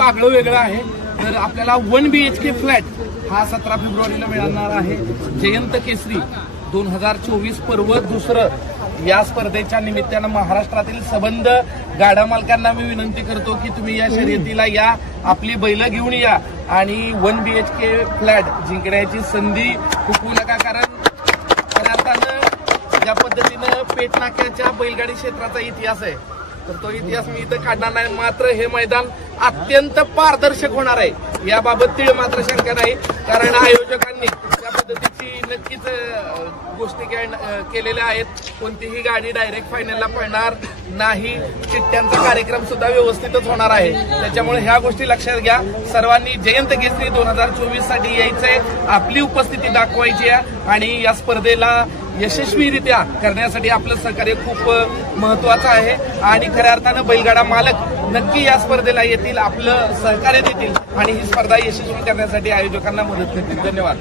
खूप आगळं वेगळं आहे। तर आपल्याला 1 BHK फ्लॅट हा 17 फेब्रुवारीला मिळणार आहे। जयंत केसरी 2024 पर्व दुसरं या स्पर्धेच्या निमित्तानं महाराष्ट्रातील सबंध गाडा मालकांना मी विनंती करतो की तुम्ही या शर्यतीला या, आपली बैल घेऊन या आणि 1 BHK फ्लॅट जिंकण्याची संधी चुकवू नका। कारण ज्या पद्धतीनं पेटनाक्याच्या बैलगाडी क्षेत्राचा इतिहास आहे तर तो इतिहास मी इथं काढणार नाही। मात्र हे मैदान अत्यंत पारदर्शक होणार आहे याबाबत तीळ मात्र शंका नाही। कारण आयोजकांनी त्या पद्धतीची नक्कीच गोष्टी केलेल्या आहेत। कोणतीही गाडी डायरेक्ट फायनलला पळणार नाही, चिठ्ठ्यांचा कार्यक्रम सुद्धा व्यवस्थितच होणार आहे। त्याच्यामुळे ह्या गोष्टी लक्षात घ्या। सर्वांनी जयंत केसरी 2024 साठी यायचंय, आपली उपस्थिती दाखवायची आहे आणि या स्पर्धेला यशस्वीरित्या करण्यासाठी आपलं सहकार्य खूप महत्वाचं आहे। आणि खऱ्या अर्थानं बैलगाडा मालक नक्की या स्पर्धेला येतील, आपलं सहकार्य देतील आणि ही स्पर्धा यशस्वी करण्यासाठी आयोजकांना मदत करतील। धन्यवाद।